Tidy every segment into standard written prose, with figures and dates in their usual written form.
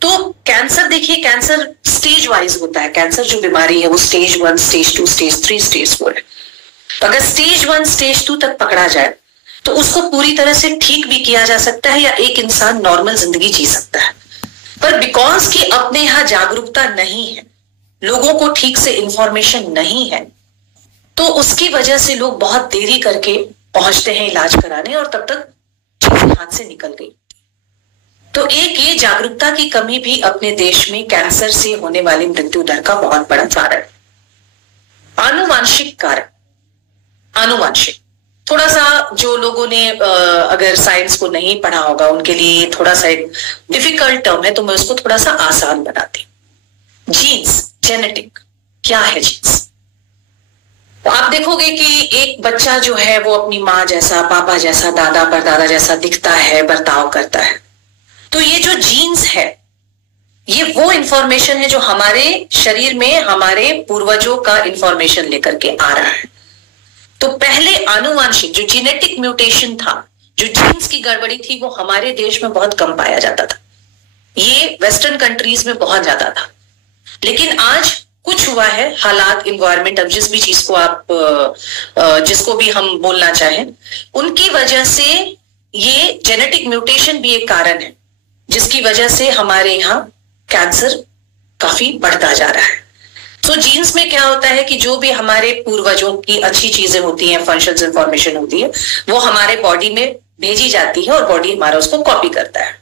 तो कैंसर देखिए, cancer stage wise होता है। कैंसर जो बीमारी है वो स्टेज 1, स्टेज 2, स्टेज 3, स्टेज 4 है। तो अगर स्टेज 1, स्टेज 2 तक पकड़ा जाए तो उसको पूरी तरह से ठीक भी किया जा सकता है या एक इंसान नॉर्मल जिंदगी जी सकता है। पर बिकॉज कि अपने यहां जागरूकता नहीं है, लोगों को ठीक से इंफॉर्मेशन नहीं है, तो उसकी वजह से लोग बहुत देरी करके पहुंचते हैं इलाज कराने और तब तक चीजें हाथ से निकल गई। तो एक ये जागरूकता की कमी भी अपने देश में कैंसर से होने वाली मृत्यु दर का बहुत बड़ा कारण। आनुवांशिक कारण, आनुवांशिक थोड़ा सा जो लोगों ने अगर साइंस को नहीं पढ़ा होगा उनके लिए थोड़ा सा एक डिफिकल्ट टर्म है, तो मैं उसको थोड़ा सा आसान बनाती हूं। जीन्स, जेनेटिक, क्या है जीन्स? तो आप देखोगे कि एक बच्चा जो है वो अपनी माँ जैसा, पापा जैसा, दादा परदादा जैसा दिखता है, बर्ताव करता है। तो ये जो जीन्स है ये वो इंफॉर्मेशन है जो हमारे शरीर में हमारे पूर्वजों का इंफॉर्मेशन लेकर के आ रहा है। तो पहले आनुवांशिक जो जेनेटिक म्यूटेशन था, जो जीन्स की गड़बड़ी थी, वो हमारे देश में बहुत कम पाया जाता था। ये वेस्टर्न कंट्रीज में बहुत ज्यादा था। लेकिन आज कुछ हुआ है, हालात, इन्वायरमेंट, अब जिस भी चीज को आप जिसको भी हम बोलना चाहें, उनकी वजह से ये जेनेटिक म्यूटेशन भी एक कारण है जिसकी वजह से हमारे यहाँ कैंसर काफी बढ़ता जा रहा है। तो जीन्स में क्या होता है कि जो भी हमारे पूर्वजों की अच्छी चीजें होती हैं, फंक्शंस, इंफॉर्मेशन होती है, वो हमारे बॉडी में भेजी जाती है और बॉडी हमारा उसको कॉपी करता है।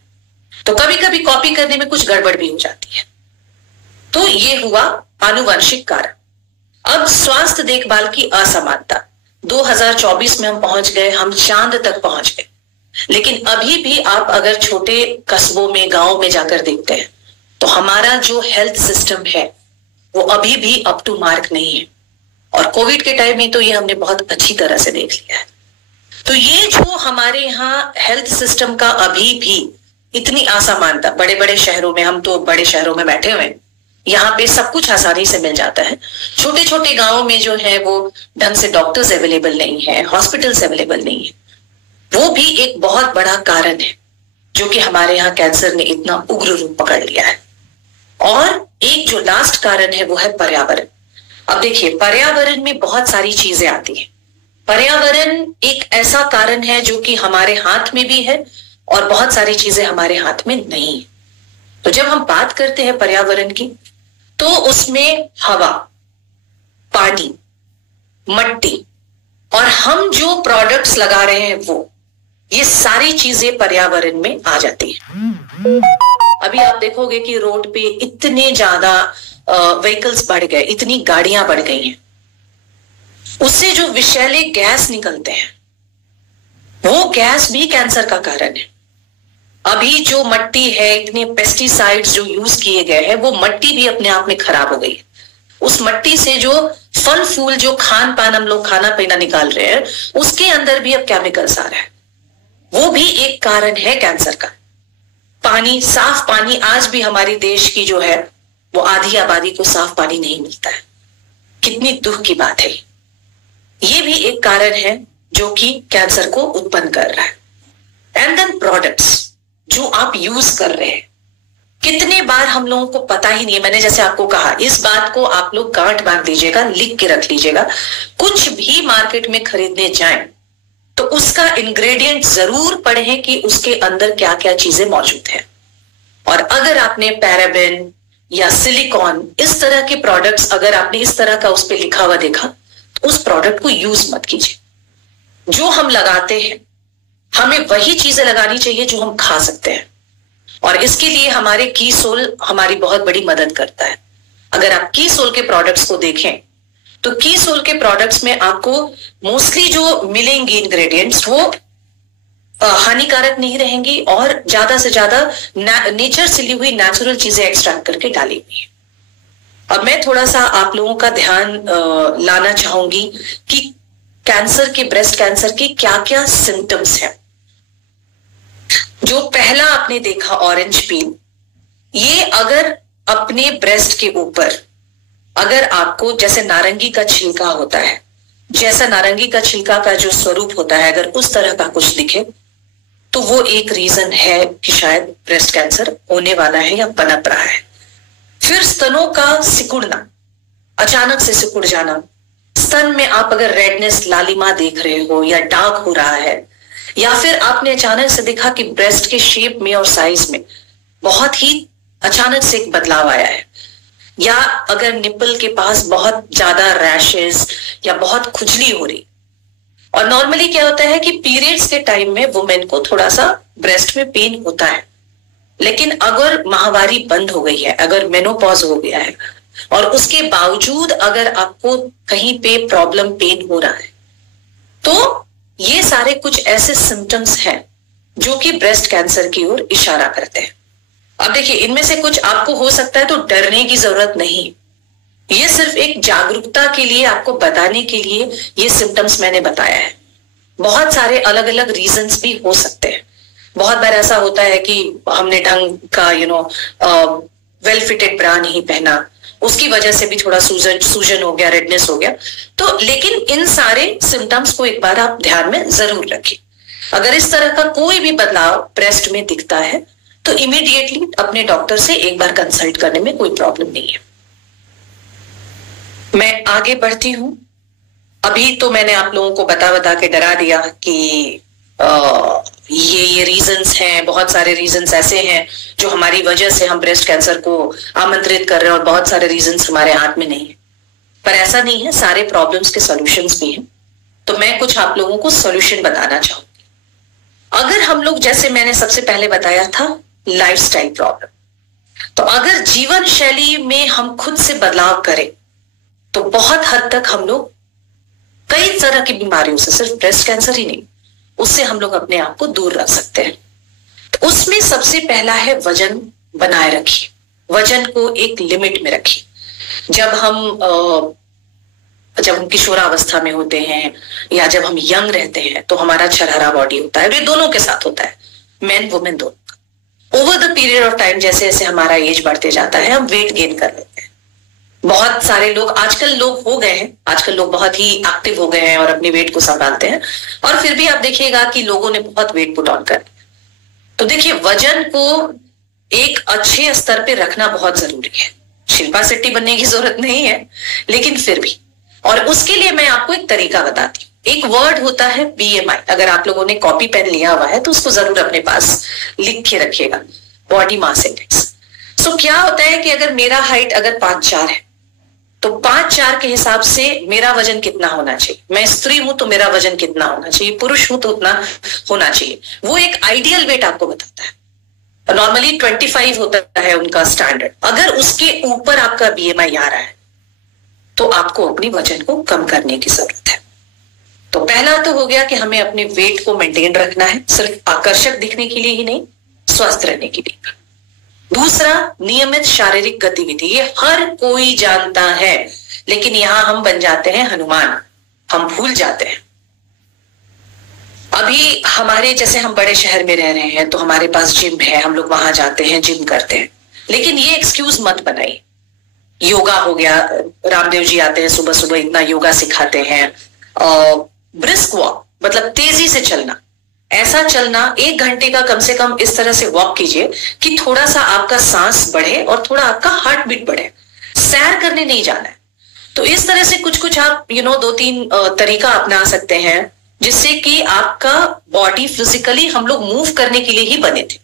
तो कभी कभी कॉपी करने में कुछ गड़बड़ भी हो जाती है। तो ये हुआ आनुवंशिक कारण। अब स्वास्थ्य देखभाल की असमानता, 2024 में हम पहुंच गए, हम चांद तक पहुंच गए, लेकिन अभी भी आप अगर छोटे कस्बों में, गांव में जाकर देखते हैं तो हमारा जो हेल्थ सिस्टम है वो अभी भी अप टू मार्क नहीं है। और कोविड के टाइम में तो ये हमने बहुत अच्छी तरह से देख लिया है। तो ये जो हमारे यहाँ हेल्थ सिस्टम का अभी भी इतनी असमानता, बड़े बड़े शहरों में, हम तो बड़े शहरों में बैठे हुए हैं, यहाँ पे सब कुछ आसानी से मिल जाता है। छोटे छोटे गांवों में जो है वो ढंग से डॉक्टर्स अवेलेबल नहीं है, हॉस्पिटल्स अवेलेबल नहीं है। वो भी एक बहुत बड़ा कारण है जो कि हमारे यहाँ कैंसर ने इतना उग्र रूप पकड़ लिया है। और एक जो लास्ट कारण है वो है पर्यावरण। अब देखिए, पर्यावरण में बहुत सारी चीजें आती हैं। पर्यावरण एक ऐसा कारण है जो कि हमारे हाथ में भी है और बहुत सारी चीजें हमारे हाथ में नहीं है। तो जब हम बात करते हैं पर्यावरण की, तो उसमें हवा, पानी, मट्टी और हम जो प्रोडक्ट्स लगा रहे हैं वो, ये सारी चीजें पर्यावरण में आ जाती है। अभी आप देखोगे कि रोड पे इतने ज्यादा व्हीकल्स बढ़ गए, इतनी गाड़ियां बढ़ गई हैं, उससे जो विषैले गैस निकलते हैं वो गैस भी कैंसर का कारण है। अभी जो मट्टी है, इतने पेस्टिसाइड्स जो यूज किए गए हैं, वो मट्टी भी अपने आप में खराब हो गई है। उस मट्टी से जो फल फूल, जो खान पान हम लोग खाना पीना निकाल रहे हैं, उसके अंदर भी अब केमिकल्स आ रहा है। वो भी एक कारण है कैंसर का। पानी, साफ पानी, आज भी हमारी देश की जो है वो आधी आबादी को साफ पानी नहीं मिलता है। कितनी दुख की बात है। ये भी एक कारण है जो कि कैंसर को उत्पन्न कर रहा है। एंड देन प्रोडक्ट्स जो आप यूज कर रहे हैं, कितने बार हम लोगों को पता ही नहीं है। मैंने जैसे आपको कहा, इस बात को आप लोग गांठ बांध लीजिएगा, लिख के रख लीजिएगा। कुछ भी मार्केट में खरीदने जाएं तो उसका इंग्रेडिएंट जरूर पढ़ें कि उसके अंदर क्या क्या चीजें मौजूद है। और अगर आपने पैराबेन या सिलिकॉन, इस तरह के प्रोडक्ट्स, अगर आपने इस तरह का उस पर लिखा हुआ देखा, तो उस प्रोडक्ट को यूज मत कीजिए। जो हम लगाते हैं, हमें वही चीजें लगानी चाहिए जो हम खा सकते हैं। और इसके लिए हमारे कीसोल हमारी बहुत बड़ी मदद करता है। अगर आप कीसोल के प्रोडक्ट्स को देखें तो कीसोल के प्रोडक्ट्स में आपको मोस्टली जो मिलेंगी इंग्रेडिएंट्स वो हानिकारक नहीं रहेंगी और ज्यादा से ज्यादा नेचर से ली हुई नेचुरल चीजें एक्सट्रैक्ट करके डाली हुई है। अब मैं थोड़ा सा आप लोगों का ध्यान लाना चाहूंगी कि कैंसर के, ब्रेस्ट कैंसर के क्या क्या सिम्टम्स हैं। जो पहला आपने देखा ऑरेंज पील, ये अगर अपने ब्रेस्ट के ऊपर, अगर आपको जैसे नारंगी का छिलका होता है, जैसा नारंगी का छिलका का जो स्वरूप होता है, अगर उस तरह का कुछ दिखे तो वो एक रीजन है कि शायद ब्रेस्ट कैंसर होने वाला है या पनप रहा है। फिर स्तनों का सिकुड़ना, अचानक से सिकुड़ जाना, स्तन में आप अगर रेडनेस, लालिमा देख रहे हो या डार्क हो रहा है, या फिर आपने अचानक से देखा कि ब्रेस्ट के शेप में और साइज में बहुत ही अचानक से एक बदलाव आया है, या अगर निपल के पास बहुत ज्यादा रैशेस या बहुत खुजली हो रही। और नॉर्मली क्या होता है कि पीरियड्स के टाइम में वुमेन को थोड़ा सा ब्रेस्ट में पेन होता है, लेकिन अगर माहवारी बंद हो गई है, अगर मेनोपॉज हो गया है और उसके बावजूद अगर आपको कहीं पे प्रॉब्लम, पेन हो रहा है, तो ये सारे कुछ ऐसे सिम्टम्स हैं जो कि ब्रेस्ट कैंसर की ओर इशारा करते हैं। अब देखिए, इनमें से कुछ आपको हो सकता है तो डरने की जरूरत नहीं, ये सिर्फ एक जागरूकता के लिए, आपको बताने के लिए ये सिम्टम्स मैंने बताया है। बहुत सारे अलग अलग रीजंस भी हो सकते हैं। बहुत बार ऐसा होता है कि हमने ढंग का वेल फिटेड ब्रा नहीं पहना, उसकी वजह से भी थोड़ा सूजन हो गया, रेडनेस हो गया। तो लेकिन इन सारे सिम्टम्स को एक बार आप ध्यान में जरूर रखिए। अगर इस तरह का कोई भी बदलाव ब्रेस्ट में दिखता है तो इमीडिएटली अपने डॉक्टर से एक बार कंसल्ट करने में कोई प्रॉब्लम नहीं है। मैं आगे बढ़ती हूं। अभी तो मैंने आप लोगों को बता के डरा दिया कि ये रीजंस हैं, बहुत सारे रीजंस ऐसे हैं जो हमारी वजह से हम ब्रेस्ट कैंसर को आमंत्रित कर रहे हैं, और बहुत सारे रीजंस हमारे हाथ में नहीं है। पर ऐसा नहीं है, सारे प्रॉब्लम्स के सॉल्यूशंस भी हैं। तो मैं कुछ आप लोगों को सॉल्यूशन बताना चाहूंगी। अगर हम लोग, जैसे मैंने सबसे पहले बताया था, लाइफस्टाइल प्रॉब्लम, तो अगर जीवन शैली में हम खुद से बदलाव करें तो बहुत हद तक हम लोग कई तरह की बीमारियों से, सिर्फ ब्रेस्ट कैंसर ही नहीं, उससे हम लोग अपने आप को दूर रख सकते हैं। तो उसमें सबसे पहला है वजन बनाए रखिए, वजन को एक लिमिट में रखिए। जब हम किशोरावस्था में होते हैं या जब हम यंग रहते हैं तो हमारा छरहरा बॉडी होता है, ये दोनों के साथ होता है, मेन वुमेन दोनों। Over the period of time, जैसे जैसे हमारा एज बढ़ते जाता है, हम वेट गेन कर लेते हैं। बहुत सारे लोग आजकल लोग बहुत ही एक्टिव हो गए हैं और अपने वेट को संभालते हैं, और फिर भी आप देखिएगा कि लोगों ने बहुत वेट पुट ऑन कर। तो देखिए, वजन को एक अच्छे स्तर पे रखना बहुत जरूरी है। शिल्पा शेट्टी बनने की जरूरत नहीं है, लेकिन फिर भी। और उसके लिए मैं आपको एक तरीका बताती हूँ। एक वर्ड होता है BMI। अगर आप लोगों ने कॉपी पेन लिया हुआ है तो उसको जरूर अपने पास लिख के रखिएगा, बॉडी मास इंडेक्स। सो क्या होता है कि अगर मेरा हाइट अगर 5'4" है तो 5'4" के हिसाब से मेरा वजन कितना होना चाहिए। मैं स्त्री हूं तो मेरा वजन कितना होना चाहिए, पुरुष हूं तो उतना होना चाहिए। वो एक आइडियल वेट आपको बताता है। नॉर्मली 25 होता है उनका स्टैंडर्ड। अगर उसके ऊपर आपका BMI आ रहा है तो आपको अपनी वजन को कम करने की जरूरत है। तो पहला तो हो गया कि हमें अपने वेट को मेंटेन रखना है, सिर्फ आकर्षक दिखने के लिए ही नहीं, स्वस्थ रहने के लिए। दूसरा, नियमित शारीरिक गतिविधि। ये हर कोई जानता है, लेकिन यहां हम बन जाते हैं हनुमान, हम भूल जाते हैं। अभी हमारे जैसे, हम बड़े शहर में रह रहे हैं तो हमारे पास जिम है, हम लोग वहां जाते हैं, जिम करते हैं। लेकिन ये एक्सक्यूज मत बनाइए। योगा हो गया, रामदेव जी आते हैं सुबह सुबह, इतना योगा सिखाते हैं। ब्रिस्क वॉक, मतलब तेजी से चलना, ऐसा चलना 1 घंटे का कम से कम इस तरह से वॉक कीजिए कि थोड़ा सा आपका सांस बढ़े और थोड़ा आपका हार्ट बीट बढ़े। सैर करने नहीं जाना है। तो इस तरह से कुछ कुछ आप 2-3 तरीका अपना सकते हैं, जिससे कि आपका बॉडी फिजिकली, हम लोग मूव करने के लिए ही बने थे।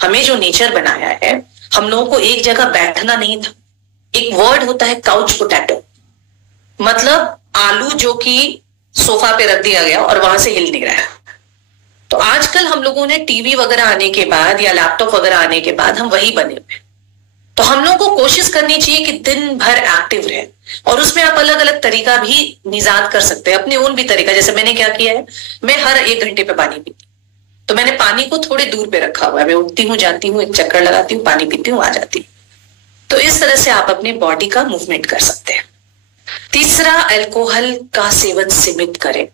हमें जो नेचर बनाया है, हम लोगों को एक जगह बैठना नहीं था। एक वर्ड होता है काउच पोटैटो, मतलब आलू जो कि सोफा पे रख दिया गया और वहां से हिल नहीं रहा है। तो आजकल हम लोगों ने टीवी वगैरह आने के बाद या लैपटॉप वगैरह आने के बाद हम वही बने हुए। तो हम लोगों को कोशिश करनी चाहिए कि दिन भर एक्टिव रहे, और उसमें आप अलग अलग तरीका भी निजात कर सकते हैं, अपने ओन भी तरीका। जैसे मैंने क्या किया है, मैं हर 1 घंटे पे पानी पीती, तो मैंने पानी को थोड़े दूर पे रखा हुआ है। मैं उठती हूँ, जाती हूँ, एक चक्कर लगाती हूँ, पानी पीती हूँ, आ जाती हूँ। तो इस तरह से आप अपने बॉडी का मूवमेंट कर सकते हैं। तीसरा, अल्कोहल का सेवन सीमित करें।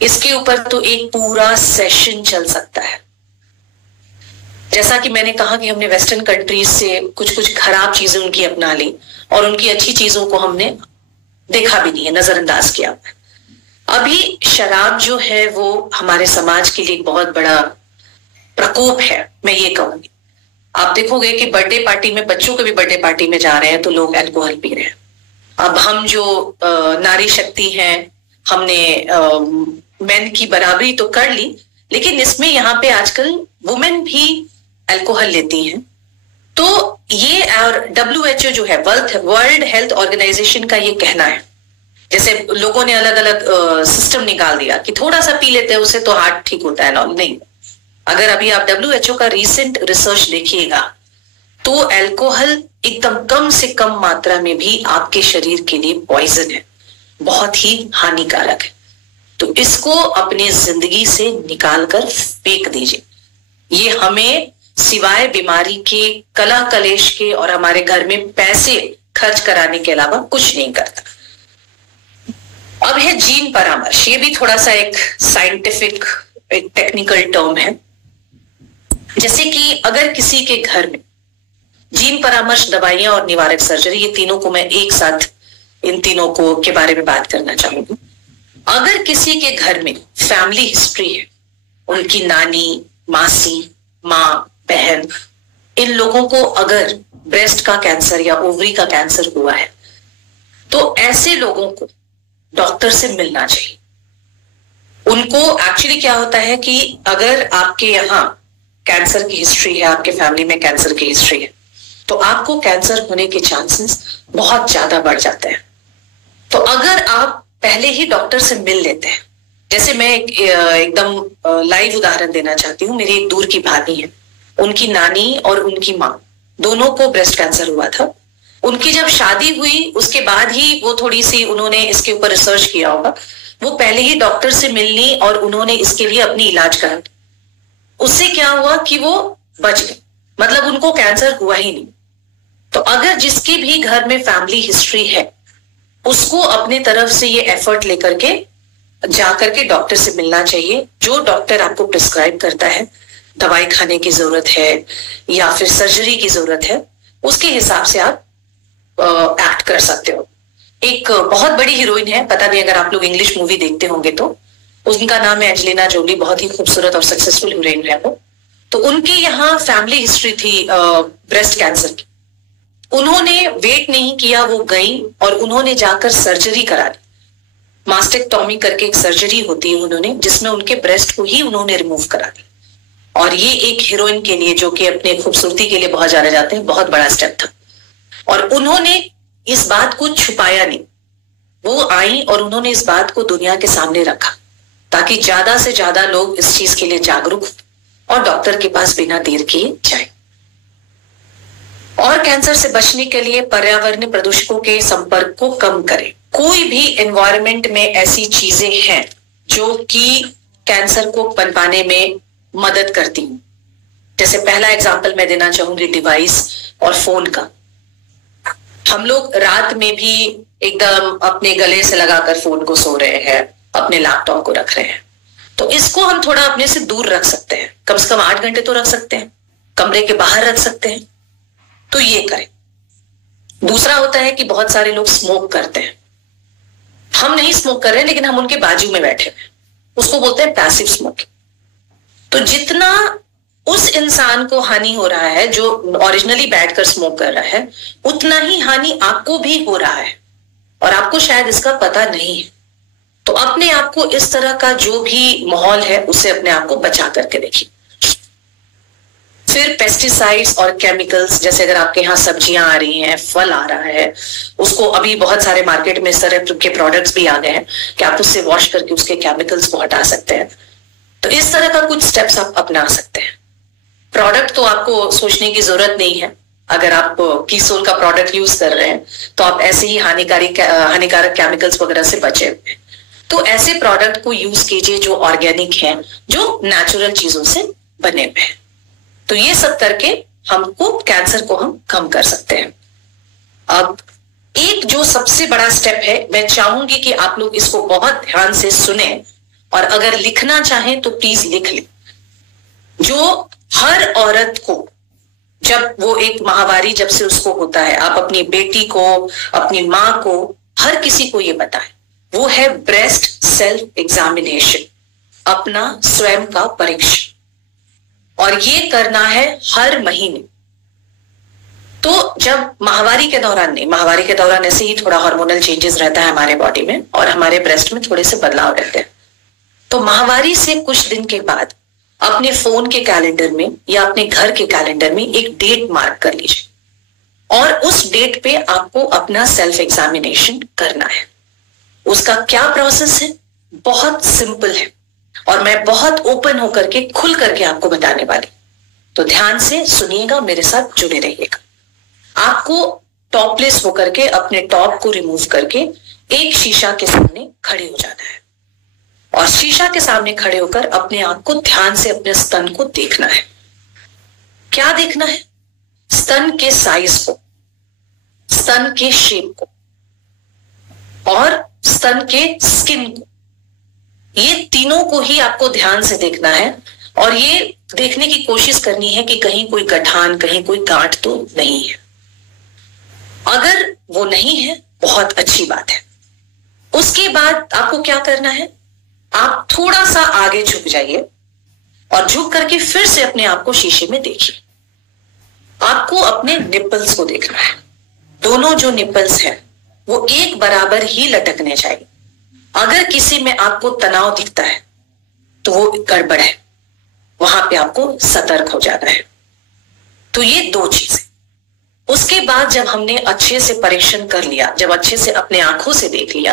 इसके ऊपर तो एक पूरा सेशन चल सकता है। जैसा कि मैंने कहा कि हमने वेस्टर्न कंट्रीज से कुछ कुछ खराब चीजें उनकी अपना ली, और उनकी अच्छी चीजों को हमने देखा भी नहीं है, नजरअंदाज किया। अभी शराब जो है वो हमारे समाज के लिए बहुत बड़ा प्रकोप है, मैं ये कहूंगी। आप देखोगे कि बर्थडे पार्टी में, बच्चों के भी बर्थडे पार्टी में जा रहे हैं तो लोग अल्कोहल पी रहे हैं। अब हम जो नारी शक्ति हैं, हमने मेन की बराबरी तो कर ली, लेकिन इसमें यहाँ पे आजकल वुमेन भी अल्कोहल लेती हैं। तो ये और WHO जो है, वर्ल्ड हेल्थ ऑर्गेनाइजेशन का ये कहना है, जैसे लोगों ने अलग अलग सिस्टम निकाल दिया कि थोड़ा सा पी लेते हैं उससे तो हार्ट ठीक होता है, नहीं। अगर अभी आप WHO का रिसेंट रिसर्च देखिएगा तो अल्कोहल एकदम कम से कम मात्रा में भी आपके शरीर के लिए पॉइजन है, बहुत ही हानिकारक है। तो इसको अपनी जिंदगी से निकाल कर फेंक दीजिए। ये हमें सिवाय बीमारी के, कलह कलेश के और हमारे घर में पैसे खर्च कराने के अलावा कुछ नहीं करता। अब है जीन परामर्श। ये भी थोड़ा सा एक साइंटिफिक, एक टेक्निकल टर्म है। जैसे कि अगर किसी के घर में जीन परामर्श, दवाइयां और निवारक सर्जरी, ये तीनों को मैं एक साथ इन तीनों को के बारे में बात करना चाहूंगी। अगर किसी के घर में फैमिली हिस्ट्री है, उनकी नानी, मासी, माँ, बहन, इन लोगों को अगर ब्रेस्ट का कैंसर या ओवरी का कैंसर हुआ है तो ऐसे लोगों को डॉक्टर से मिलना चाहिए। उनको एक्चुअली क्या होता है कि अगर आपके यहाँ कैंसर की हिस्ट्री है, आपके फैमिली में कैंसर की हिस्ट्री है, तो आपको कैंसर होने के चांसेस बहुत ज्यादा बढ़ जाते हैं। तो अगर आप पहले ही डॉक्टर से मिल लेते हैं, जैसे मैं एकदम लाइव उदाहरण देना चाहती हूँ। मेरी एक दूर की भाभी है, उनकी नानी और उनकी माँ दोनों को ब्रेस्ट कैंसर हुआ था। उनकी जब शादी हुई उसके बाद ही वो थोड़ी सी उन्होंने इसके ऊपर रिसर्च किया होगा, वो पहले ही डॉक्टर से मिलनी और उन्होंने इसके लिए अपनी इलाज करा। उससे क्या हुआ कि वो बच गए, मतलब उनको कैंसर हुआ ही नहीं। तो अगर जिसके भी घर में फैमिली हिस्ट्री है, उसको अपने तरफ से ये एफर्ट लेकर के जाकर के डॉक्टर से मिलना चाहिए। जो डॉक्टर आपको प्रिस्क्राइब करता है, दवाई खाने की जरूरत है या फिर सर्जरी की जरूरत है, उसके हिसाब से आप एक्ट कर सकते हो। एक बहुत बड़ी हीरोइन है, पता नहीं अगर आप लोग इंग्लिश मूवी देखते होंगे तो, उनका नाम है एंजेलिना जोली। बहुत ही खूबसूरत और सक्सेसफुल हीरोइन है वो। तो उनके यहाँ फैमिली हिस्ट्री थी ब्रेस्ट कैंसर की। उन्होंने वेट नहीं किया, वो गई और उन्होंने जाकर सर्जरी करा ली। मास्टेक्टोमी करके एक सर्जरी होती है उन्होंने, जिसमें उनके ब्रेस्ट को ही उन्होंने रिमूव करा दी। और ये एक हीरोइन के लिए, जो कि अपने खूबसूरती के लिए बहुत जाने जाते हैं, बहुत बड़ा स्टेप था। और उन्होंने इस बात को छुपाया नहीं, वो आई और उन्होंने इस बात को दुनिया के सामने रखा, ताकि ज्यादा से ज्यादा लोग इस चीज के लिए जागरूक और डॉक्टर के पास बिना देर किए जाए। और कैंसर से बचने के लिए पर्यावरणीय प्रदूषकों के संपर्क को कम करें। कोई भी एनवायरनमेंट में ऐसी चीजें हैं जो कि कैंसर को पनपाने में मदद करती हैं। जैसे पहला एग्जांपल मैं देना चाहूंगी डिवाइस और फोन का। हम लोग रात में भी एकदम अपने गले से लगाकर फोन को सो रहे हैं, अपने लैपटॉप को रख रहे हैं। तो इसको हम थोड़ा अपने से दूर रख सकते हैं, कम से कम 8 घंटे तो रख सकते हैं, कमरे के बाहर रख सकते हैं। तो ये करें। दूसरा होता है कि बहुत सारे लोग स्मोक करते हैं। हम नहीं स्मोक कर रहे हैं, लेकिन हम उनके बाजू में बैठे हैं, उसको बोलते हैं पैसिव स्मोकिंग। तो जितना उस इंसान को हानि हो रहा है जो ओरिजिनली बैठकर स्मोक कर रहा है, उतना ही हानि आपको भी हो रहा है और आपको शायद इसका पता नहीं है। तो अपने आप को इस तरह का जो भी माहौल है उससे अपने आप को बचा करके देखिए। फिर पेस्टिसाइड्स और केमिकल्स, जैसे अगर आपके यहाँ सब्जियां आ रही हैं, फल आ रहा है, उसको अभी बहुत सारे मार्केट में इस तरह के प्रोडक्ट्स भी आ गए हैं कि आप उससे वॉश करके उसके केमिकल्स को हटा सकते हैं। तो इस तरह का कुछ स्टेप्स आप अपना सकते हैं। प्रोडक्ट तो आपको सोचने की जरूरत नहीं है। अगर आप कीसोल का प्रोडक्ट यूज कर रहे हैं तो आप ऐसे ही हानिकारक केमिकल्स वगैरह से बचे हुए। तो ऐसे प्रोडक्ट को यूज कीजिए जो ऑर्गेनिक हैं, जो नेचुरल चीजों से बने हुए हैं। तो ये सब करके हमको कैंसर को हम कम कर सकते हैं। अब एक जो सबसे बड़ा स्टेप है, मैं चाहूंगी कि आप लोग इसको बहुत ध्यान से सुने और अगर लिखना चाहें तो प्लीज लिख लें। जो हर औरत को, जब वो एक माहवारी जब से उसको होता है, आप अपनी बेटी को, अपनी माँ को, हर किसी को ये बताएं, वो है ब्रेस्ट सेल्फ एग्जामिनेशन, अपना स्वयं का परीक्षण। और ये करना है हर महीने। तो जब माहवारी के दौरान नहीं, माहवारी के दौरान ऐसे ही थोड़ा हार्मोनल चेंजेस रहता है हमारे बॉडी में और हमारे ब्रेस्ट में थोड़े से बदलाव रहते हैं। तो माहवारी से कुछ दिन के बाद अपने फोन के कैलेंडर में या अपने घर के कैलेंडर में एक डेट मार्क कर लीजिए और उस डेट पे आपको अपना सेल्फ एग्जामिनेशन करना है। उसका क्या प्रोसेस है? बहुत सिंपल है और मैं बहुत ओपन होकर के खुल करके आपको बताने वाली। तो ध्यान से सुनिएगा, मेरे साथ जुड़े रहिएगा। आपको टॉपलेस होकर के अपने टॉप को रिमूव करके एक शीशा के सामने खड़े हो जाना है और शीशा के सामने खड़े होकर अपने आप को ध्यान से अपने स्तन को देखना है। क्या देखना है? स्तन के साइज को, स्तन के शेप को और स्तन के स्किन को। ये तीनों को ही आपको ध्यान से देखना है और ये देखने की कोशिश करनी है कि कहीं कोई गठान, कहीं कोई गांठ तो नहीं है। अगर वो नहीं है, बहुत अच्छी बात है। उसके बाद आपको क्या करना है? आप थोड़ा सा आगे झुक जाइए और झुक करके फिर से अपने आप को शीशे में देखिए। आपको अपने निप्पल्स को देखना है। दोनों जो निप्पल्स हैं वो एक बराबर ही लटकने चाहिए। अगर किसी में आपको तनाव दिखता है तो वो गड़बड़ है, वहां पे आपको सतर्क हो जाना है। तो ये दो चीजें। उसके बाद जब हमने अच्छे से परीक्षण कर लिया, जब अच्छे से अपने आंखों से देख लिया,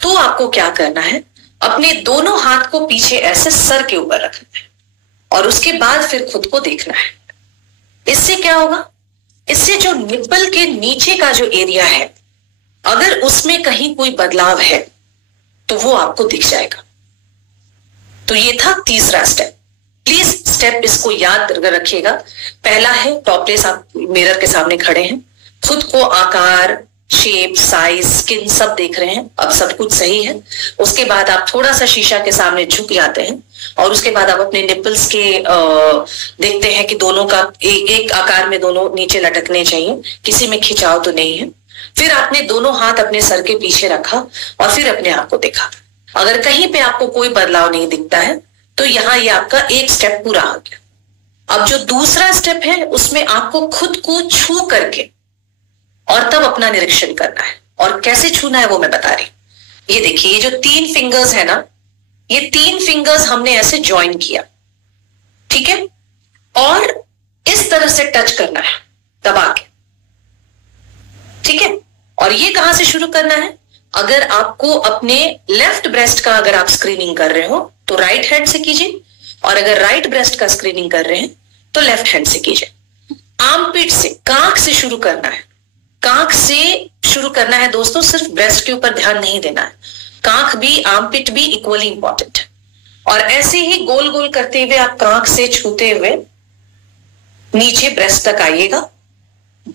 तो आपको क्या करना है? अपने दोनों हाथ को पीछे ऐसे सर के ऊपर रखना है और उसके बाद फिर खुद को देखना है। इससे क्या होगा? इससे जो निप्पल के नीचे का जो एरिया है, अगर उसमें कहीं कोई बदलाव है तो वो आपको दिख जाएगा। तो ये था तीसरा स्टेप। प्लीज स्टेप इसको याद रखिएगा। पहला है टॉपलेस, आप मिरर के सामने खड़े हैं, खुद को आकार, शेप, साइज, स्किन सब देख रहे हैं, अब सब कुछ सही है। उसके बाद आप थोड़ा सा शीशा के सामने झुक जाते हैं और उसके बाद आप अपने निप्पल्स के देखते हैं कि दोनों का एक आकार में दोनों नीचे लटकने चाहिए, किसी में खिंचाव तो नहीं है। फिर आपने दोनों हाथ अपने सर के पीछे रखा और फिर अपने आप को देखा। अगर कहीं पे आपको कोई बदलाव नहीं दिखता है तो यहां ये आपका एक स्टेप पूरा हो गया। अब जो दूसरा स्टेप है उसमें आपको खुद को छू करके और तब अपना निरीक्षण करना है। और कैसे छूना है वो मैं बता रही। ये देखिए, ये जो 3 फिंगर्स है ना, ये 3 फिंगर्स हमने ऐसे ज्वाइन किया, ठीक है, और इस तरह से टच करना है दबा के, ठीक है। और ये कहां से शुरू करना है? अगर आपको अपने लेफ्ट ब्रेस्ट का अगर आप स्क्रीनिंग कर रहे हो तो राइट हैंड से कीजिए और अगर राइट ब्रेस्ट का स्क्रीनिंग कर रहे हैं तो लेफ्ट हैंड से कीजिए। आर्मपिट से, कांख से शुरू करना है। कांख से शुरू करना है दोस्तों, सिर्फ ब्रेस्ट के ऊपर ध्यान नहीं देना है। कांख भी, आर्मपिट भी इक्वली इंपॉर्टेंट है। और ऐसे ही गोल गोल करते हुए आप कांख से छूते हुए नीचे ब्रेस्ट तक आइएगा।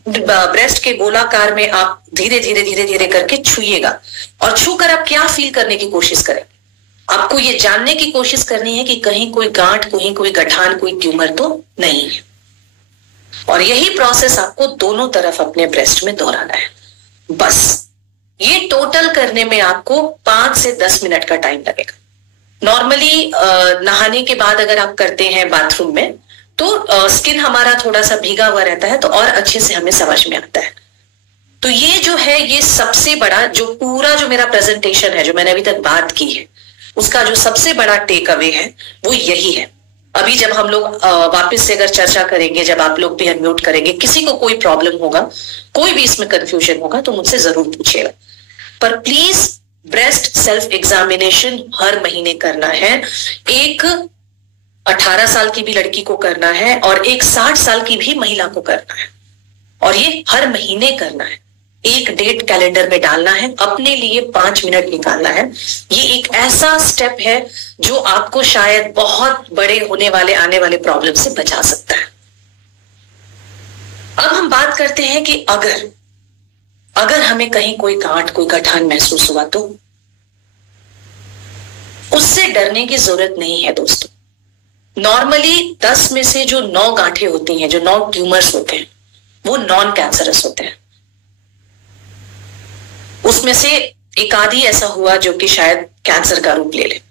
ब्रेस्ट के गोलाकार में आप धीरे धीरे धीरे धीरे करके छूइएगा और छूकर आप क्या फील करने की कोशिश करें? आपको ये जानने की कोशिश करनी है कि कहीं कोई गांठ, कहीं कोई गठान, कोई ट्यूमर तो नहीं है। और यही प्रोसेस आपको दोनों तरफ अपने ब्रेस्ट में दोहराना है। बस ये टोटल करने में आपको 5 से 10 मिनट का टाइम लगेगा। नॉर्मली नहाने के बाद अगर आप करते हैं बाथरूम में तो स्किन हमारा थोड़ा सा भीगा हुआ रहता है तो और अच्छे से हमें समझ में आता है। तो ये जो है, ये सबसे बड़ा जो पूरा जो मेरा प्रेजेंटेशन है, जो मैंने अभी तक बात की है, उसका जो सबसे बड़ा टेक अवे है वो यही है। अभी जब हम लोग वापस से अगर चर्चा करेंगे, जब आप लोग भी अनम्यूट करेंगे, किसी को कोई प्रॉब्लम होगा, कोई भी इसमें कंफ्यूजन होगा तो मुझसे जरूर पूछिएगा। पर प्लीज ब्रेस्ट सेल्फ एग्जामिनेशन हर महीने करना है। एक 18 साल की भी लड़की को करना है और एक 60 साल की भी महिला को करना है और ये हर महीने करना है। एक डेट कैलेंडर में डालना है, अपने लिए 5 मिनट निकालना है। ये एक ऐसा स्टेप है जो आपको शायद बहुत बड़े होने वाले आने वाले प्रॉब्लम से बचा सकता है। अब हम बात करते हैं कि अगर हमें कहीं कोई गांठ, कोई गठान महसूस हुआ तो उससे डरने की जरूरत नहीं है दोस्तों। नॉर्मली 10 में से जो 9 गांठें होती हैं, जो 9 ट्यूमर्स होते हैं, वो नॉन कैंसरस होते हैं। उसमें से एक आधी ऐसा हुआ जो कि शायद कैंसर का रूप ले ले।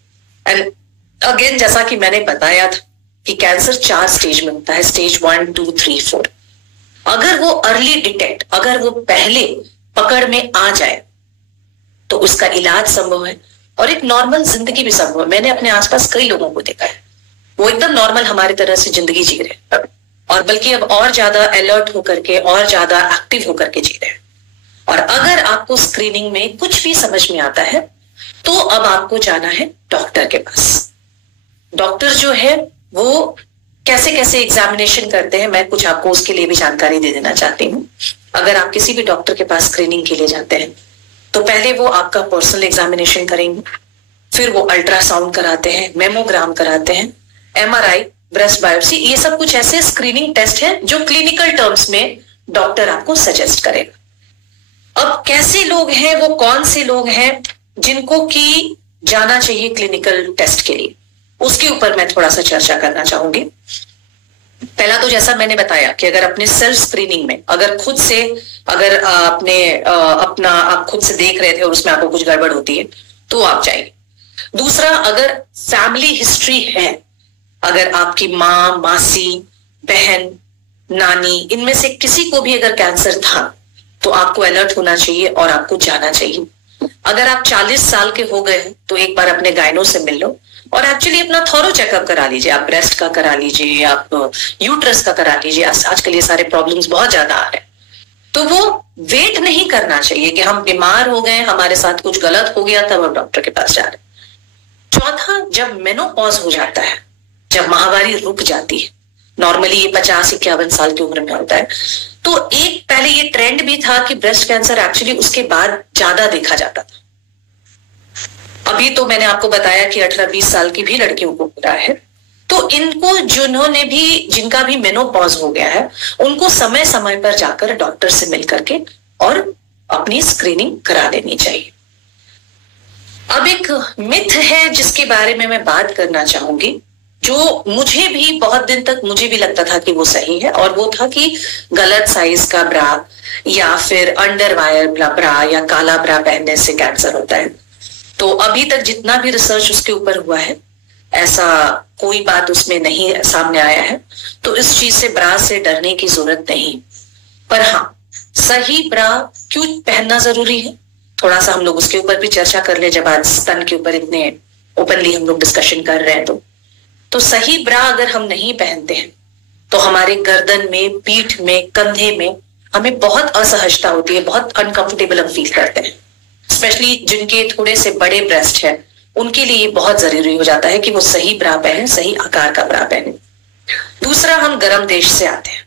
एंड अगेन, जैसा कि मैंने बताया था कि कैंसर 4 स्टेज में होता है, स्टेज 1, 2, 3, 4। अगर वो अर्ली डिटेक्ट, अगर वो पहले पकड़ में आ जाए तो उसका इलाज संभव है और एक नॉर्मल जिंदगी भी संभव है। मैंने अपने आसपास कई लोगों को देखा है, वो एकदम नॉर्मल हमारी तरह से जिंदगी जी रहे हैं और बल्कि अब और ज्यादा अलर्ट होकर के और ज्यादा एक्टिव होकर के जी रहे हैं। और अगर आपको स्क्रीनिंग में कुछ भी समझ में आता है तो अब आपको जाना है डॉक्टर के पास। डॉक्टर जो है वो कैसे कैसे एग्जामिनेशन करते हैं, मैं कुछ आपको उसके लिए भी जानकारी दे देना चाहती हूँ। अगर आप किसी भी डॉक्टर के पास स्क्रीनिंग के लिए जाते हैं तो पहले वो आपका पर्सनल एग्जामिनेशन करेंगे, फिर वो अल्ट्रासाउंड कराते हैं, मेमोग्राम कराते हैं, MRI, ब्रेस्ट बायोप्सी, ये सब कुछ ऐसे स्क्रीनिंग टेस्ट हैं जो क्लिनिकल टर्म्स में डॉक्टर आपको सजेस्ट करेगा। अब कैसे लोग हैं, वो कौन से लोग हैं जिनको की जाना चाहिए क्लिनिकल टेस्ट के लिए, उसके ऊपर मैं थोड़ा सा चर्चा करना चाहूंगी। पहला तो जैसा मैंने बताया कि अगर अपने सेल्फ स्क्रीनिंग में अगर खुद से अगर आपने अपना आप खुद से देख रहे थे और उसमें आपको कुछ गड़बड़ होती है तो आप जाइए। दूसरा, अगर फैमिली हिस्ट्री है, अगर आपकी माँ, मासी, बहन, नानी, इनमें से किसी को भी अगर कैंसर था तो आपको अलर्ट होना चाहिए और आपको जाना चाहिए। अगर आप 40 साल के हो गए तो एक बार अपने गायनो से मिल लो और एक्चुअली अपना थॉरो चेकअप करा लीजिए। आप ब्रेस्ट का करा लीजिए, आप यूट्रस का करा लीजिए। आजकल ये सारे प्रॉब्लम्स बहुत ज्यादा आ रहे हैं, तो वो वेट नहीं करना चाहिए कि हम बीमार हो गए, हमारे साथ कुछ गलत हो गया तब हम डॉक्टर के पास जा रहे हैं। चौथा, जब मेनोपॉज हो जाता है, जब माहवारी रुक जाती है, नॉर्मली ये 50-51 साल की उम्र में होता है, तो एक पहले ये ट्रेंड भी था कि ब्रेस्ट कैंसर एक्चुअली उसके बाद ज्यादा देखा जाता था। अभी तो मैंने आपको बताया कि 18-20 साल की भी लड़कियों को हो रहा है। तो इनको जिन्होंने भी, जिनका भी मेनोपॉज हो गया है, उनको समय समय पर जाकर डॉक्टर से मिल करके और अपनी स्क्रीनिंग करा लेनी चाहिए। अब एक मिथ है जिसके बारे में मैं बात करना चाहूंगी, जो मुझे भी बहुत दिन तक मुझे भी लगता था कि वो सही है, और वो था कि गलत साइज का ब्रा या फिर अंडरवायर ब्रा या काला ब्रा पहनने से कैंसर होता है। तो अभी तक जितना भी रिसर्च उसके ऊपर हुआ है, ऐसा कोई बात उसमें नहीं सामने आया है, तो इस चीज से ब्रा से डरने की जरूरत नहीं। पर हाँ, सही ब्रा क्यों पहनना जरूरी है, थोड़ा सा हम लोग उसके ऊपर भी चर्चा कर ले, जब आज स्तन के ऊपर इतने ओपनली हम लोग डिस्कशन कर रहे हैं। तो सही ब्रा अगर हम नहीं पहनते हैं तो हमारे गर्दन में, पीठ में, कंधे में हमें बहुत असहजता होती है, बहुत अनकंफर्टेबल हम फील करते हैं। स्पेशली जिनके थोड़े से बड़े ब्रेस्ट है, उनके लिए बहुत जरूरी हो जाता है कि वो सही ब्रा पहने, सही आकार का ब्रा पहने। दूसरा, हम गर्म देश से आते हैं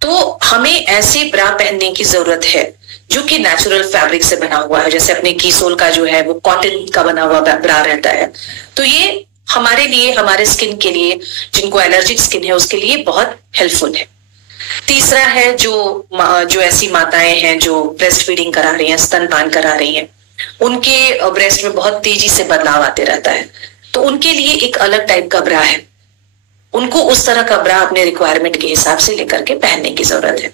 तो हमें ऐसे ब्रा पहनने की जरूरत है जो कि नेचुरल फैब्रिक से बना हुआ है। जैसे अपने कीसोल का जो है वो कॉटन का बना हुआ ब्रा रहता है, तो ये हमारे लिए, हमारे स्किन के लिए, जिनको एलर्जिक स्किन है उसके लिए बहुत हेल्पफुल है। तीसरा है जो ऐसी माताएं हैं जो ब्रेस्ट फीडिंग करा रही हैं, स्तनपान करा रही हैं, उनके ब्रेस्ट में बहुत तेजी से बदलाव आते रहता है, तो उनके लिए एक अलग टाइप का ब्रा है। उनको उस तरह का ब्रा अपने रिक्वायरमेंट के हिसाब से लेकर के पहनने की जरूरत है।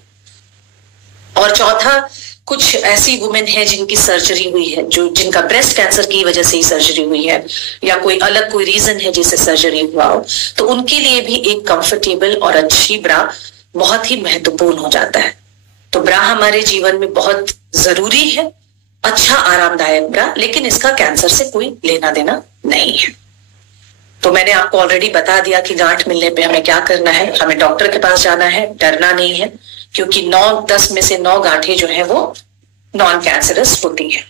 और चौथा, कुछ ऐसी वुमेन है जिनकी सर्जरी हुई है, जो जिनका ब्रेस्ट कैंसर की वजह से ही सर्जरी हुई है, या कोई अलग कोई रीजन है जिससे सर्जरी हुआ हो, तो उनके लिए भी एक कंफर्टेबल और अच्छी ब्रा बहुत ही महत्वपूर्ण हो जाता है। तो ब्रा हमारे जीवन में बहुत जरूरी है, अच्छा आरामदायक ब्रा, लेकिन इसका कैंसर से कोई लेना देना नहीं है। तो मैंने आपको ऑलरेडी बता दिया कि गांठ मिलने पे हमें क्या करना है, हमें डॉक्टर के पास जाना है, डरना नहीं है, क्योंकि 9-10 में से 9 गांठें जो है वो नॉन कैंसरस होती हैं।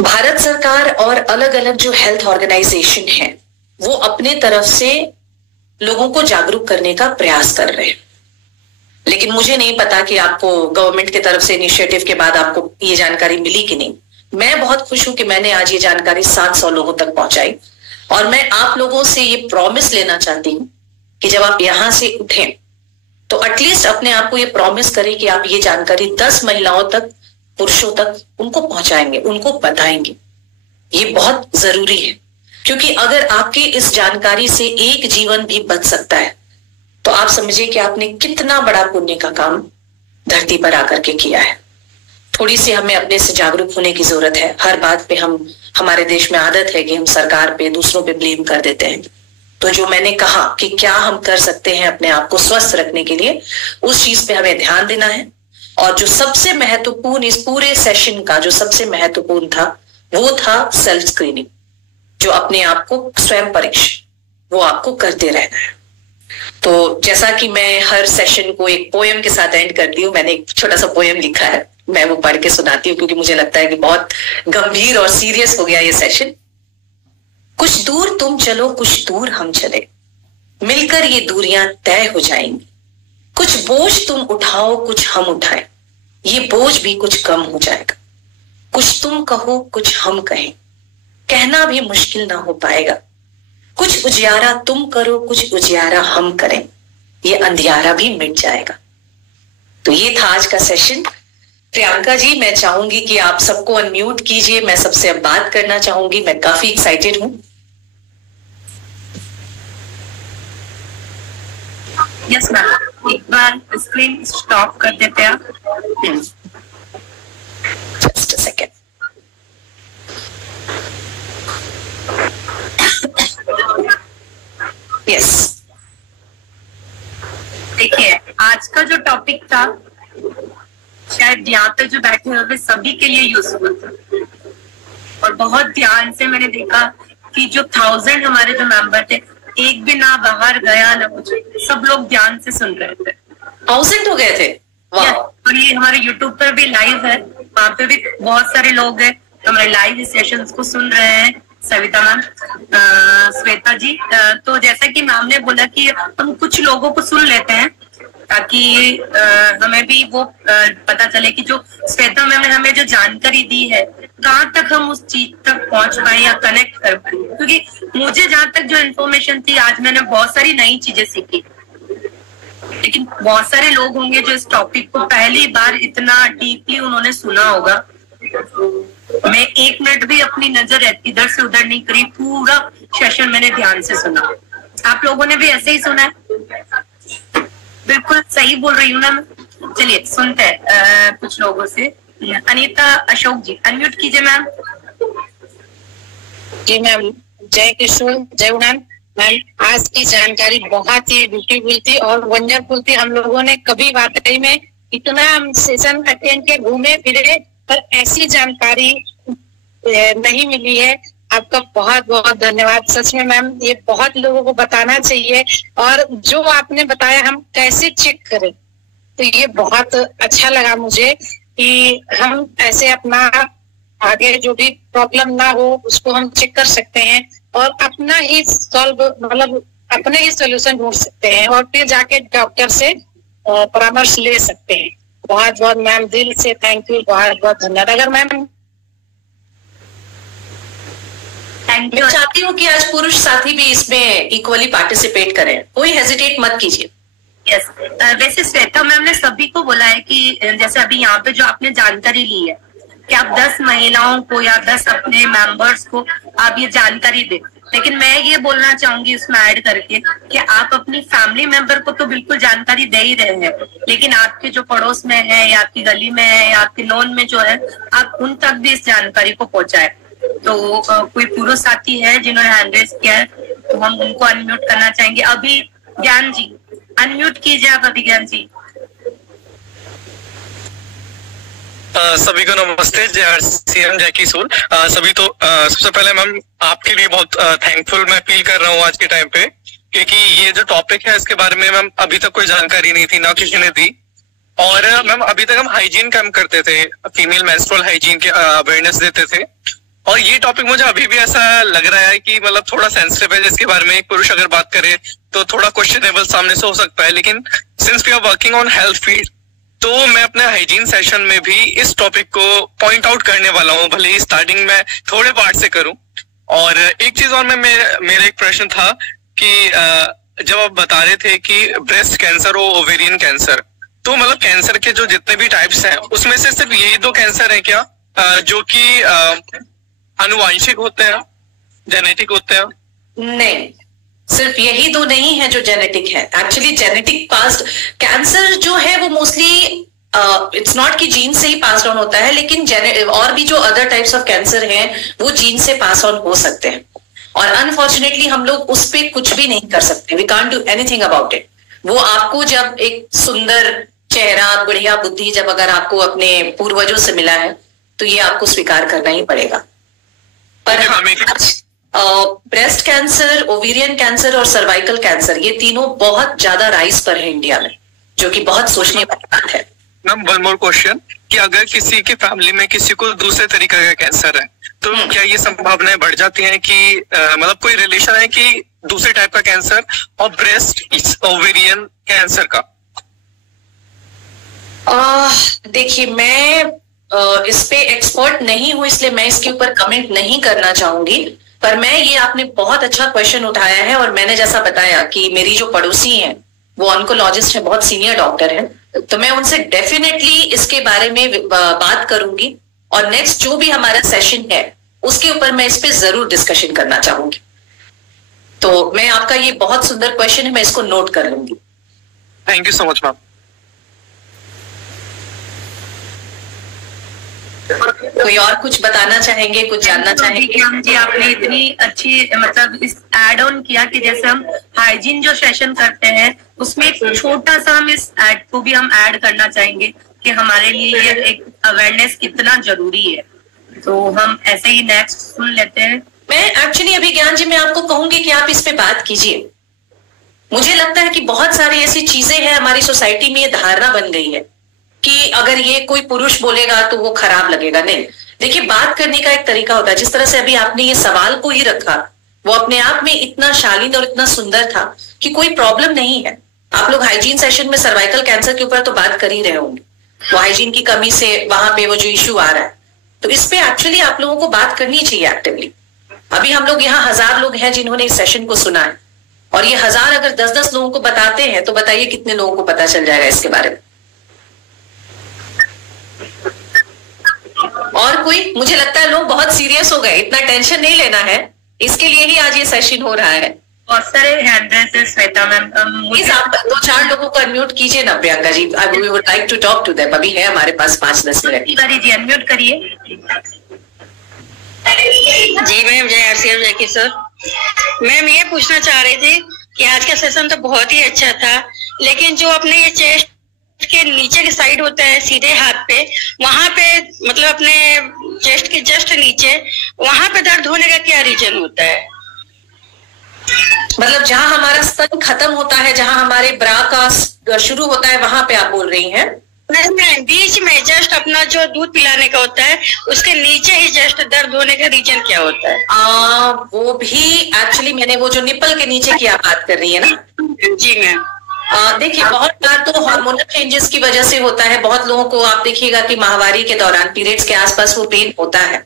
भारत सरकार और अलग अलग जो हेल्थ ऑर्गेनाइजेशन है वो अपने तरफ से लोगों को जागरूक करने का प्रयास कर रहे हैं, लेकिन मुझे नहीं पता कि आपको गवर्नमेंट की तरफ से इनिशिएटिव के बाद आपको ये जानकारी मिली कि नहीं। मैं बहुत खुश हूं कि मैंने आज ये जानकारी 700 लोगों तक पहुंचाई, और मैं आप लोगों से ये प्रॉमिस लेना चाहती हूँ कि जब आप यहां से उठें तो एटलीस्ट अपने आप को ये प्रॉमिस करें कि आप ये जानकारी 10 महिलाओं तक, पुरुषों तक उनको पहुंचाएंगे, उनको बताएंगे। ये बहुत जरूरी है, क्योंकि अगर आपके इस जानकारी से एक जीवन भी बच सकता है तो आप समझिए कि आपने कितना बड़ा पुण्य का काम धरती पर आकर के किया है। थोड़ी सी हमें अपने से जागरूक होने की जरूरत है। हर बात पे हमारे देश में आदत है कि हम सरकार पे, दूसरों पे ब्लेम कर देते हैं, तो जो मैंने कहा कि क्या हम कर सकते हैं अपने आप को स्वस्थ रखने के लिए, उस चीज पे हमें ध्यान देना है। और जो सबसे महत्वपूर्ण इस पूरे सेशन का जो सबसे महत्वपूर्ण था वो था सेल्फ स्क्रीनिंग, जो अपने आप को स्वयं परीक्षण वो आपको करते रहना है। तो जैसा कि मैं हर सेशन को एक पोएम के साथ एंड करती हूँ, मैंने एक छोटा सा पोएम लिखा है, मैं वो पढ़ के सुनाती हूँ क्योंकि मुझे लगता है कि बहुत गंभीर और सीरियस हो गया ये सेशन। कुछ दूर तुम चलो, कुछ दूर हम चले, मिलकर ये दूरियां तय हो जाएंगी। कुछ बोझ तुम उठाओ, कुछ हम उठाएं, ये बोझ भी कुछ कम हो जाएगा। कुछ तुम कहो, कुछ हम कहें, कहना भी मुश्किल ना हो पाएगा। कुछ उजियारा तुम करो, कुछ उजियारा हम करें, ये अंधियारा भी मिट जाएगा। तो ये था आज का सेशन। प्रियंका जी, मैं चाहूंगी कि आप सबको अनम्यूट कीजिए, मैं सबसे अब बात करना चाहूंगी, मैं काफी एक्साइटेड हूं। यस मैम, एक बार स्क्रीन स्टॉप कर देते हैं आप। Just a second. यस, देखिए आज का जो टॉपिक था शायद यहाँ पे जो बैठे हुए सभी के लिए यूजफुल था, और बहुत ध्यान से मैंने देखा कि जो 1000 हमारे जो मेंबर थे, एक भी ना बाहर गया ना कुछ, सब लोग ध्यान से सुन रहे थे। 1000 हो गए थे। वाह। और ये हमारे यूट्यूब पर भी लाइव है, वहाँ पे भी बहुत सारे लोग हैं हमारे लाइव सेशंस को सुन रहे हैं। सविता मैम, श्वेता जी, तो जैसा कि मैम ने बोला कि हम कुछ लोगों को सुन लेते हैं ताकि हमें भी वो पता चले कि जो श्वेता मैम ने हमें जो जानकारी दी है कहाँ तक हम उस चीज तक पहुंच पाए या कनेक्ट कर पाए। क्योंकि मुझे जहाँ तक जो इन्फॉर्मेशन थी, आज मैंने बहुत सारी नई चीजें सीखी, लेकिन बहुत सारे लोग होंगे जो इस टॉपिक को पहली बार इतना डीपली उन्होंने सुना होगा। मैं 1 मिनट भी अपनी नजर इधर से उधर नहीं करी, पूरा सेशन मैंने ध्यान से सुना। आप लोगों ने भी ऐसे ही सुना है? बिल्कुल सही बोल रही हूँ ना मैं? चलिए सुनते हैं कुछ लोगों से। अनीता अशोक जी, अनम्यूट कीजिए मैम। जी मैम, जय कृष्ण, जय उड़ान। मैम, आज की जानकारी बहुत ही ब्यूटीफुल थी और वंडरफुल थी। हम लोगों ने कभी वाकई में इतना सेशन अटेंड के घूमे फिरे पर ऐसी जानकारी नहीं मिली है। आपका बहुत बहुत धन्यवाद। सच में मैम, ये बहुत लोगों को बताना चाहिए, और जो आपने बताया हम कैसे चेक करें, तो ये बहुत अच्छा लगा मुझे कि हम ऐसे अपना आगे जो भी प्रॉब्लम ना हो उसको हम चेक कर सकते हैं और अपना ही सॉल्व, मतलब अपने ही सोल्यूशन ढूंढ सकते हैं और फिर जाके डॉक्टर से परामर्श ले सकते हैं। बहुत बहुत मैम दिल से थैंक यू, बहुत बहुत धन्यवाद। अगर मैम मैं चाहती हूँ कि आज पुरुष साथी भी इसमें इक्वली पार्टिसिपेट करें, कोई हेजिटेट मत कीजिए। यस, वैसे श्वेता मैम ने सभी को बोला है कि जैसे अभी यहाँ पे जो आपने जानकारी ली है कि आप 10 महिलाओं को या 10 अपने मेंबर्स को आप ये जानकारी दें, लेकिन मैं ये बोलना चाहूंगी उसमें ऐड करके कि आप अपनी फैमिली मेंबर को तो बिल्कुल जानकारी दे ही रहे हैं, लेकिन आपके जो पड़ोस में है या आपकी गली में है या आपके नॉन में जो है, आप उन तक भी इस जानकारी को पहुंचाए। तो कोई पुरुष साथी है जिन्होंने हैंड रेज किया है, तो हम उनको अनम्यूट करना चाहेंगे। अभी ज्ञान जी, अनम्यूट कीजिए आप। अभी ज्ञान जी। सभी को नमस्ते, जय आरसीएम, जय किशोर। सभी तो सबसे पहले मैम आपके लिए बहुत थैंकफुल मैं फील कर रहा हूँ आज के टाइम पे, क्योंकि ये जो टॉपिक है इसके बारे में मैम अभी तक कोई जानकारी नहीं थी, ना किसी ने दी। और मैम अभी तक हम हाइजीन कैंप करते थे, फीमेल मेंस्ट्रुअल हाइजीन के अवेयरनेस देते थे, और ये टॉपिक मुझे अभी भी ऐसा लग रहा है कि मतलब थोड़ा सेंसिटिव है, जिसके बारे में एक पुरुष अगर बात करे तो थोड़ा क्वेश्चनेबल सामने से हो सकता है। लेकिन since we are working on health field, तो मैं अपने हाइजीन सेशन में भी इस टॉपिक को पॉइंट आउट करने वाला हूँ, भले ही स्टार्टिंग में थोड़े पार्ट से करूं। और एक चीज और मैं मेरा एक प्रश्न था कि जब आप बता रहे थे कि ब्रेस्ट कैंसर और ओवेरियन कैंसर, तो मतलब कैंसर के जो जितने भी टाइप्स हैं उसमें से सिर्फ यही 2 कैंसर हैं क्या जो कि आनुवांशिक होते हैं, जेनेटिक होते हैं? नहीं, सिर्फ यही 2 नहीं है जो जेनेटिक है। एक्चुअली जेनेटिक पास कैंसर जो है वो मोस्टली इट्स नॉट कि जीन से ही पास ऑन होता है, लेकिन और भी जो अदर टाइप्स ऑफ कैंसर हैं वो जीन से पास ऑन हो सकते हैं। और अनफॉर्चुनेटली हम लोग उस पर कुछ भी नहीं कर सकते, we can't do anything about it. वो आपको जब एक सुंदर चेहरा, बढ़िया बुद्धि जब अगर आपको अपने पूर्वजों से मिला है तो ये आपको स्वीकार करना ही पड़ेगा। पर ब्रेस्ट कैंसर, ओवेरियन कैंसर और सर्वाइकल कैंसर, ये तीनों बहुत ज्यादा राइज पर है इंडिया में, जो कि बहुत सोचने वाली बात है। मैम वन मोर क्वेश्चन, कि अगर किसी के फैमिली में किसी को दूसरे तरीके का कैंसर है तो क्या ये संभावनाएं बढ़ जाती हैं कि मतलब कोई रिलेशन है कि दूसरे टाइप का कैंसर और ब्रेस्ट ओवेरियन कैंसर का? देखिए, मैं इस पे एक्सपर्ट नहीं हूं, इसलिए मैं इसके ऊपर कमेंट नहीं करना चाहूंगी। पर मैं, ये आपने बहुत अच्छा क्वेश्चन उठाया है, और मैंने जैसा बताया कि मेरी जो पड़ोसी हैं वो ऑन्कोलॉजिस्ट है, बहुत सीनियर डॉक्टर है, तो मैं उनसे डेफिनेटली इसके बारे में बात करूंगी, और नेक्स्ट जो भी हमारा सेशन है उसके ऊपर मैं इस पे जरूर डिस्कशन करना चाहूंगी। तो मैं, आपका ये बहुत सुंदर क्वेश्चन है, मैं इसको नोट कर लूंगी। Thank you so much ma'am. कोई और कुछ बताना चाहेंगे, कुछ जानना चाहेंगे? जी, आपने इतनी अच्छी मतलब इस एड ऑन किया कि जैसे हम हाइजीन जो सेशन करते हैं उसमें एक छोटा सा हम इस एड को भी हम ऐड करना चाहेंगे कि हमारे लिए ये एक अवेयरनेस कितना जरूरी है। तो हम ऐसे ही नेक्स्ट सुन लेते हैं। मैं एक्चुअली अभी ज्ञान जी, मैं आपको कहूंगी कि आप इस पे बात कीजिए। मुझे लगता है कि बहुत सारी ऐसी चीजें हैं हमारी सोसाइटी में, ये धारणा बन गई है कि अगर ये कोई पुरुष बोलेगा तो वो खराब लगेगा। नहीं, देखिए, बात करने का एक तरीका होता है। जिस तरह से अभी आपने ये सवाल को ही रखा, वो अपने आप में इतना शालीन और इतना सुंदर था कि कोई प्रॉब्लम नहीं है। आप लोग हाइजीन सेशन में सर्वाइकल कैंसर के ऊपर तो बात कर ही रहे होंगे, वो हाइजीन की कमी से वहां पे वो जो इश्यू आ रहा है, तो इस पे एक्चुअली आप लोगों को बात करनी चाहिए एक्टिवली। अभी हम लोग यहाँ 1000 लोग हैं जिन्होंने इस सेशन को सुना है, और ये 1000 अगर 10-10 लोगों को बताते हैं तो बताइए कितने लोगों को पता चल जाएगा इसके बारे में। और कोई? मुझे लगता है लोग बहुत सीरियस हो गए, इतना टेंशन नहीं लेना है, इसके लिए ही आज ये सेशन हो रहा है। बहुत सारे hand raise, Shweta ma'am, please आप 2-4 लोगों को अनम्यूट कीजिए ना Priyanka ji, we would like to talk to them. अभी है हमारे पास 5-10 मिनट। तिवारी जी अनम्यूट करिए। जी मैम, जय आरसीएम, जय किशोर। मैम ये पूछना चाह रही थी कि आज का सेशन तो बहुत ही अच्छा था, लेकिन जो अपने ये चेस्ट के नीचे के साइड होता है सीधे हाथ पे, वहां पे मतलब अपने चेस्ट के जस्ट नीचे, वहां पे दर्द होने का क्या रीजन होता है? मतलब जहां हमारा स्तन खत्म होता है, जहां हमारे ब्रा का शुरू होता है, वहां पे आप बोल रही हैं? नहीं, बीच में जस्ट अपना जो दूध पिलाने का होता है उसके नीचे ही जस्ट दर्द होने का रीजन क्या होता है? वो भी एक्चुअली, मैंने वो जो निप्पल के नीचे की आप बात कर रही है ना? जी मैम। देखिए, बहुत बार तो हार्मोनल चेंजेस की वजह से होता है। बहुत लोगों को आप देखिएगा कि माहवारी के दौरान, पीरियड्स के आसपास वो पेन होता है।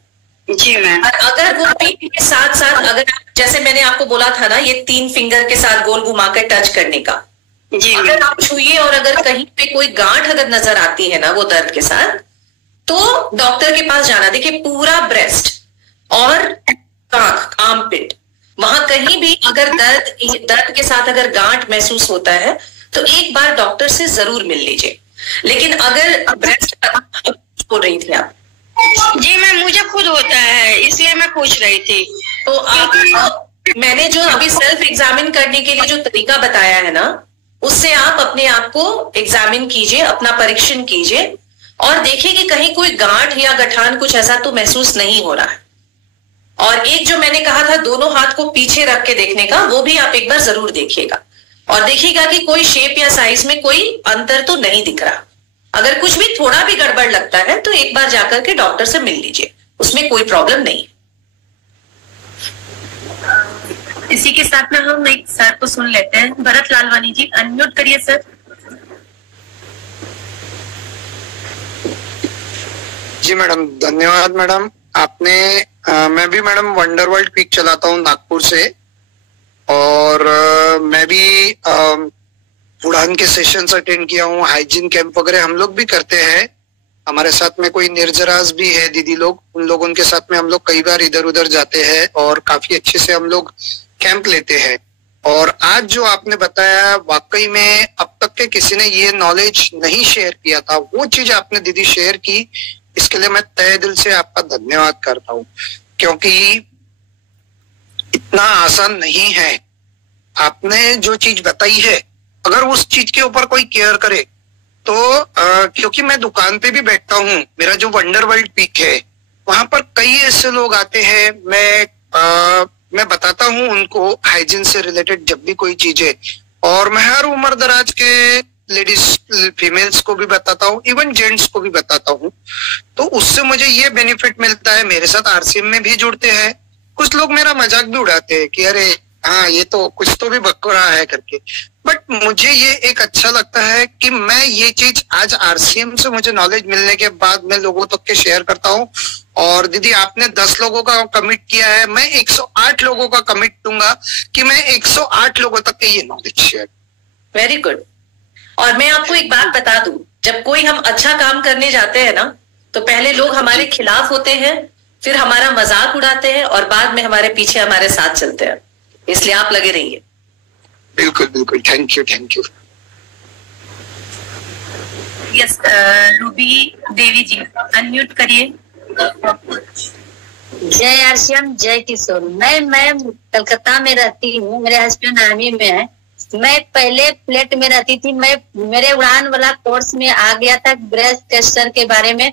जी मैम। और अगर वो पेन के साथ साथ, अगर जैसे मैंने आपको बोला था ना, ये 3 फिंगर के साथ गोल घुमा कर टच करने का, जी, अगर आप छुइए और अगर कहीं पे कोई गांठ अगर नजर आती है ना वो दर्द के साथ, तो डॉक्टर के पास जाना। देखिए, पूरा ब्रेस्ट और आंख, आर्मपिट, वहां कहीं भी अगर दर्द के साथ अगर गांठ महसूस होता है तो एक बार डॉक्टर से जरूर मिल लीजिए। लेकिन अगर ब्रेस्ट बोल रही थी आप? जी मैम, मुझे खुद होता है, इसलिए मैं पूछ रही थी। तो आप, मैंने जो अभी सेल्फ एग्जामिन करने के लिए जो तरीका बताया है ना, उससे आप अपने आप को एग्जामिन कीजिए, अपना परीक्षण कीजिए, और देखिए कि कहीं कोई गांठ या गठान कुछ ऐसा तो महसूस नहीं हो रहा है। और एक जो मैंने कहा था दोनों हाथ को पीछे रख के देखने का, वो भी आप एक बार जरूर देखिएगा, और देखिएगा कि कोई शेप या साइज में कोई अंतर तो नहीं दिख रहा। अगर कुछ भी थोड़ा भी गड़बड़ लगता है तो एक बार जाकर के डॉक्टर से मिल लीजिए, उसमें कोई प्रॉब्लम नहीं। इसी के साथ में हम एक सर को सुन लेते हैं। भरत लालवानी जी अनम्यूट करिए सर। जी मैडम, धन्यवाद मैडम। आपने मैं भी मैडम वंडर वर्ल्ड पीक चलाता हूँ नागपुर से, और मैं भी उड़ान के सेशंस अटेंड किया हूँ, हाइजीन कैंप वगैरह हम लोग भी करते हैं। हमारे साथ में कोई निर्जरास भी है दीदी लोग, उन लोगों के साथ में हम लोग कई बार इधर उधर जाते हैं और काफी अच्छे से हम लोग कैंप लेते हैं। और आज जो आपने बताया, वाकई में अब तक के किसी ने ये नॉलेज नहीं शेयर किया था, वो चीज आपने दीदी शेयर की, इसके लिए मैं तहे दिल से आपका धन्यवाद करता हूँ। क्योंकि इतना आसान नहीं है। आपने जो चीज बताई है, अगर उस चीज के ऊपर कोई केयर करे तो क्योंकि मैं दुकान पे भी बैठता हूँ, मेरा जो वंडर वर्ल्ड पीक है वहां पर कई ऐसे लोग आते हैं, मैं बताता हूँ उनको हाइजीन से रिलेटेड जब भी कोई चीज है, और मैं हर उम्र दराज के लेडीज फीमेल्स को भी बताता हूँ, इवन जेंट्स को भी बताता हूँ। तो उससे मुझे ये बेनिफिट मिलता है। मेरे साथ आरसीएम में भी जुड़ते हैं, कुछ लोग मेरा मजाक भी उड़ाते हैं कि अरे हाँ ये तो कुछ तो भी बक रहा है करके, बट मुझे ये एक अच्छा लगता है कि मैं ये चीज आज आरसीएम से मुझे नॉलेज मिलने के बाद मैं लोगों तक के शेयर करता हूँ। और दीदी आपने 10 लोगों का कमिट किया है, मैं 108 लोगों का कमिट दूंगा कि मैं 108 लोगों तक के ये नॉलेज शेयर। Very good. और मैं आपको एक बात बता दूं, जब कोई हम अच्छा काम करने जाते हैं ना, तो पहले लोग हमारे खिलाफ होते हैं, फिर हमारा मजाक उड़ाते हैं, और बाद में हमारे पीछे हमारे साथ चलते हैं। इसलिए आप लगे रहिए। बिल्कुल बिल्कुल, thank you thank you. Yes, Ruby Devi ji unmute करिए। जय आरसीएम, जय किशोर। मैं कलकत्ता में रहती हूँ, मेरे हस्बैंड आर्मी में है। मैं पहले फ्लैट में रहती थी, मैं मेरे उड़ान वाला कोर्स में आ गया था, ब्रेस्ट कैंसर के बारे में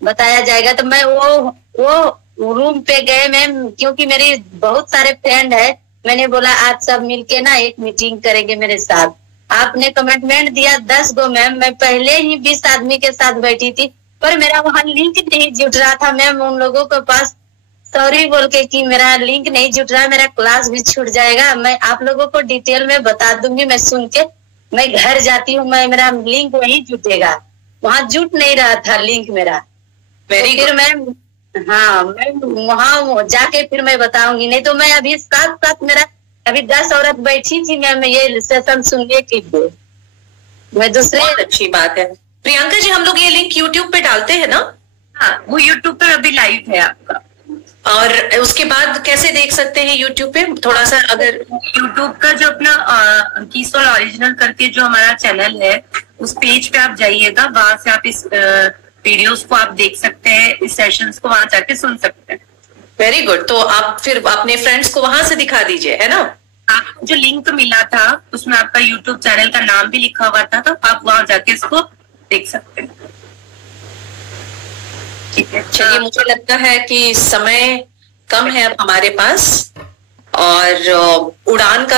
बताया जाएगा, तो मैं वो रूम पे गए मैम, क्योंकि मेरी बहुत सारे फ्रेंड है, मैंने बोला आज सब मिलके ना एक मीटिंग करेंगे मेरे साथ। आपने कमिटमेंट दिया 10 गो मैम, मैं पहले ही 20 आदमी के साथ बैठी थी, पर मेरा वहाँ लिंक नहीं जुट रहा था मैम। उन लोगों के पास सॉरी बोल के कि मेरा लिंक नहीं जुट रहा है, मेरा क्लास भी छूट जाएगा। मैं आप लोगों को डिटेल में बता दूंगी, मैं सुन के मैं घर जाती हूँ, मेरा लिंक वही जुटेगा, वहाँ जुट नहीं रहा था लिंक मेरा। फिर मैम हाँ, मैं वहाँ जाके फिर मैं बताऊंगी, नहीं तो मैं अभी साथ साथ मेरा अभी 10 औरत बैठी थी मैम ये सेशन सुनने के लिए। मैं दूसरे अच्छी बात है। प्रियंका जी, हम लोग ये लिंक यूट्यूब पे डालते हैं ना? हाँ, वो यूट्यूब पे अभी लाइव है आपका। और उसके बाद कैसे देख सकते हैं यूट्यूब पे? थोड़ा सा अगर यूट्यूब का जो अपना किशोर ओरिजिनल करके जो हमारा चैनल है, उस पेज पे आप जाइएगा, वहां से आप इस वीडियोस को आप देख सकते हैं, इस सेशंस को वहां जाके सुन सकते हैं। Very good. तो आप फिर अपने फ्रेंड्स को वहां से दिखा दीजिए, है ना? आपको जो लिंक मिला था उसमें आपका यूट्यूब चैनल का नाम भी लिखा हुआ था, तो आप वहां जाके इसको देख सकते हैं। ठीक है, चलिए, मुझे लगता है कि समय कम है अब हमारे पास, और उड़ान का